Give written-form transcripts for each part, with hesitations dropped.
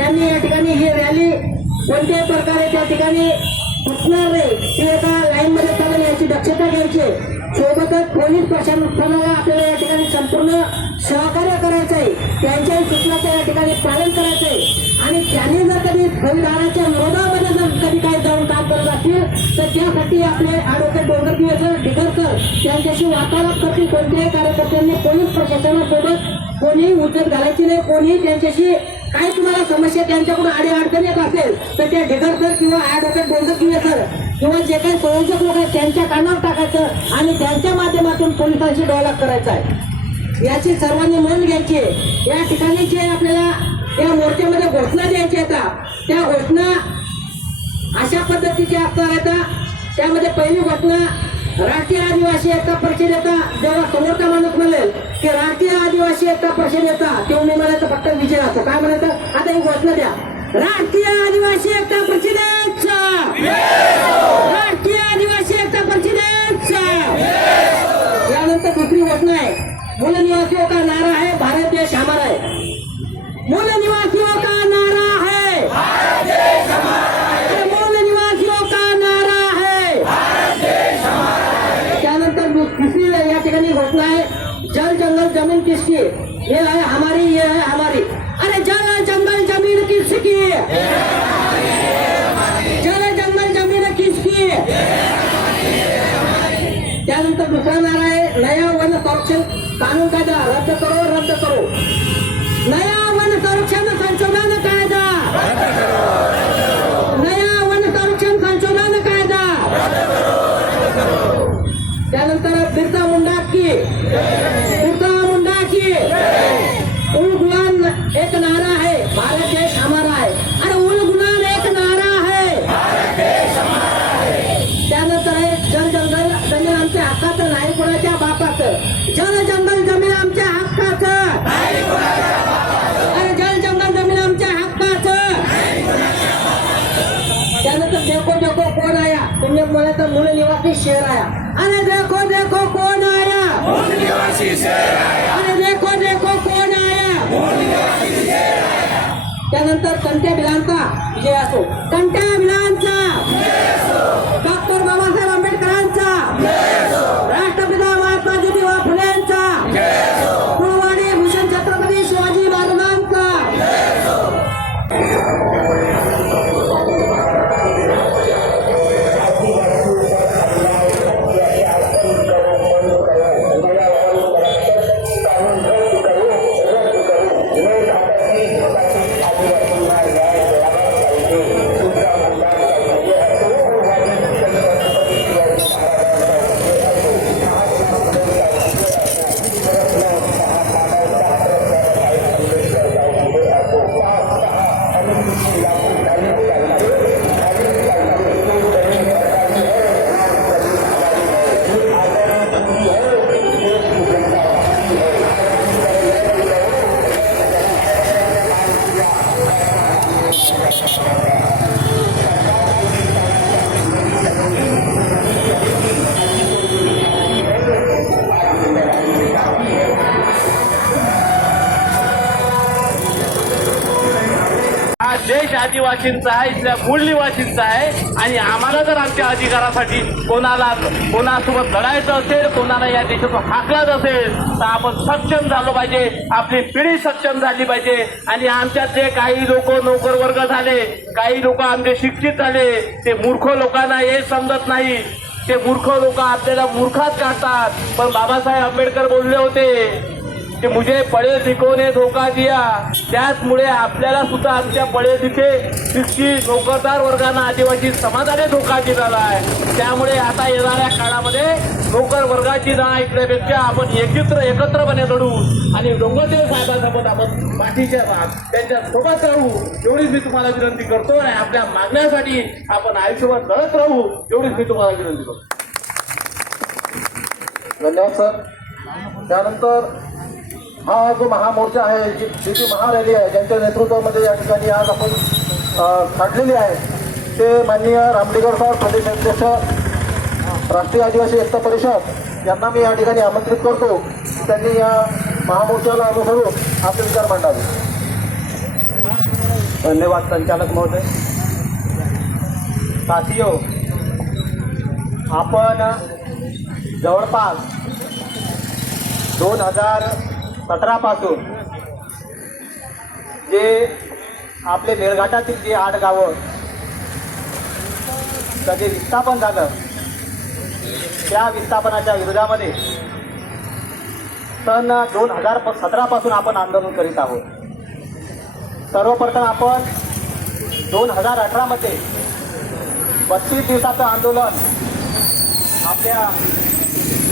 त्यांनी या ठिकाणी ही रॅली कोणत्याही प्रकारे त्या ठिकाणी फुटणार नाही, ती एका लाईन मध्ये चालेल याची दक्षता घ्यायची। सोबतच पोलीस प्रशासनाला आपल्याला या ठिकाणी संपूर्ण सहकार्य करायचं आहे, त्यांच्याही सूचनाचं या ठिकाणी पालन करायचं आहे। आणि त्यांनी जर कधी संविधानाच्या विरोधामध्ये जर कधी काही जाऊन काम करत असतील तर त्यासाठी आपले ॲडव्होकेट डोंगरकर डिगरकर त्यांच्याशी वार्तालाप करतील। कोणत्याही कार्यकर्त्यांनी पोलीस प्रशासनासोबत कोणीही उचल घालायची नाही, कोणीही त्यांच्याशी काही तुम्हाला समस्या त्यांच्याकडून अडचण येत असेल तर त्या डिगरकर किंवा ॲडव्होकेट डोंगरकर किंवा जे काही संयोजक लोक आहेत त्यांच्या कानावर टाकायचं आणि त्यांच्या माध्यमातून पोलिसांशी डायलॉग करायचा आहे, याची सर्वांनी नोंद घ्यायची आहे। या ठिकाणी जे आपल्याला या मोर्चामध्ये घोषणा द्यायच्या आहेत त्या घोषणा अशा पद्धतीच्या असणार आहेत। त्यामध्ये पहिली घोषणा राष्ट्रीय आदिवासी एकता परिषदेचा जेव्हा समोरचा माणूस म्हणेल की राष्ट्रीय आदिवासी एकता परिषदेचा तेव्हा मी म्हणायचं फक्त विजय असतो, काय म्हणायचं, आता ही घोषणा द्या, राष्ट्रीय आदिवासी एकता परिषदेचा, राष्ट्रीय आदिवासी एकता परिषदेचा। यानंतर दुसरी घोषणा आहे, मूल निवासियों का नारा है भारत देश हमारा है, मूल निवासियों का नारा है भारत देश हमारा है, मूल निवासियों का नारा है भारत देश हमारा है। त्यानंतर दुसरी या ठिकाणी घोषणा आहे, जल जंगल जमीन किसकी, ये है हमारी, ये है हमारी। अरे जल जंगल जमीन किसकी, जल जंगल जमीन किसकी। त्यानंतर दुसरा नारा आहे, नया वन संरक्षण कानून कायदा रद्द करो, रद्द करो, नया वन संरक्षण संशोधन कायदा, नया वन संरक्षण संशोधन कायदा। त्यानंतर बिरसा मुंडा की, बिरसा मुंडा की, उल गुलाम एक नारा है भारत देश हमारा है, अरे उल गुलाम एक नारा है भारत देश हमारा है। त्यानंतर आहे, जल जंगल जमीन आमच्या हक्काचं नाही कोणाच्या बापाचं, जल जंगल जमीन आमच्या हक्काचं नाही कोणाच्या बापाचं, अरे जल जंगल जमीन आमच्या हक्काचं नाही कोणाच्या बापाचं। त्यानंतर देखो देखो कौन आया, तुम्ही म्हणायचं मूल निवासी शहर आया, अरे देखो देखो कौन आया, मूल निवासी शहर आया, अरे देखो देखो कौन आया, मूल निवासी शहर आया। त्यानंतर कंट्या बिलांचा विजय असो, कंट्या बिलांचा विजय असो, डॉक्टर बाबासाहेब आंबेडकरांचा विजय असो, राष्ट्रपिता महात्मा ज्योतिबा फुलेंचा विजय असो, कुलवाडी भूषण छत्रपती शिवाजी महाराजांचा विजय असो। देश आदिवासींचा आहे, इथल्या मूळ निवासींचा आहे आणि आम्हाला जर आमच्या अधिकारासाठी कोणासोबत लढायचं असेल, कोणाला या देशातून हाकलाच असेल तर आपण सक्षम झालो पाहिजे, आपली पिढी सक्षम झाली पाहिजे। आणि आमच्यात जे काही लोक नोकर वर्ग झाले, काही लोक आमचे शिक्षित झाले, ते मूर्ख लोकांना हे समजत नाही, ते मूर्ख लोक आपल्याला मूर्खात काढतात। पण बाबासाहेब आंबेडकर बोलले होते कि मुझे पढ़े लिखों ने धोखा दिया, त्याचमुळे आपल्याला सुद्धा आमच्या पढ़े लिखे शिक्षित नोकरदार वर्गांना आदिवासी समाजाने धोका दिलेला आहे। त्यामुळे आता येणाऱ्या काळामध्ये नोकर वर्गाची ना ऐकण्यापेक्षा आपण एकत्रपणे लढू आणि डोंगरदेव साहेबांसोबत आपण पाठीच्या त्यांच्या सोबत राहू, एवढीच मी तुम्हाला विनंती करतो आणि आपल्या मागण्यासाठी आपण आयुष्यभर लढत राहू, एवढीच मी तुम्हाला विनंती करतो। धन्यवाद सर। त्यानंतर हा जो महामोर्चा आहे, जी महारॅली आहे, ज्यांच्या नेतृत्वामध्ये या ठिकाणी आज आपण काढलेली आहे, ते माननीय रामडिगर साहेब प्रदेश अध्यक्ष राष्ट्रीय आदिवासी एकता परिषद यांना मी या ठिकाणी आमंत्रित करतो की त्यांनी या महामोर्चाला अनुसरून आपले विचार मांडावे। धन्यवाद संचालक महोदय. साथियो, आपण जवळपास 2017 पासून जे आपले मेळघाटातील जे 8 गावं जे विस्थापन झालं, त्या विस्थापनाच्या विरोधामध्ये सन 2017 पासून आपण आंदोलन करीत आहोत. सर्वप्रथम आपण 2018 मध्ये 32 दिवसाचं आंदोलन आपल्या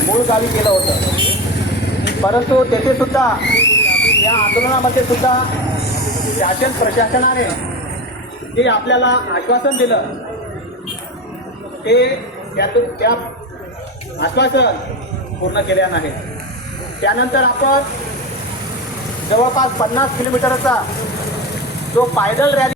मूळ गावी केलं होतं, परंतु तेथे सुद्धा या आंदोलनामध्ये सुद्धा शासन प्रशासनाने जे आपल्याला आश्वासन दिलं ते त्या आश्वासन पूर्ण केल्या नाही. त्यानंतर आपण जवळपास 50 किलोमीटरचा जो पायदल रॅली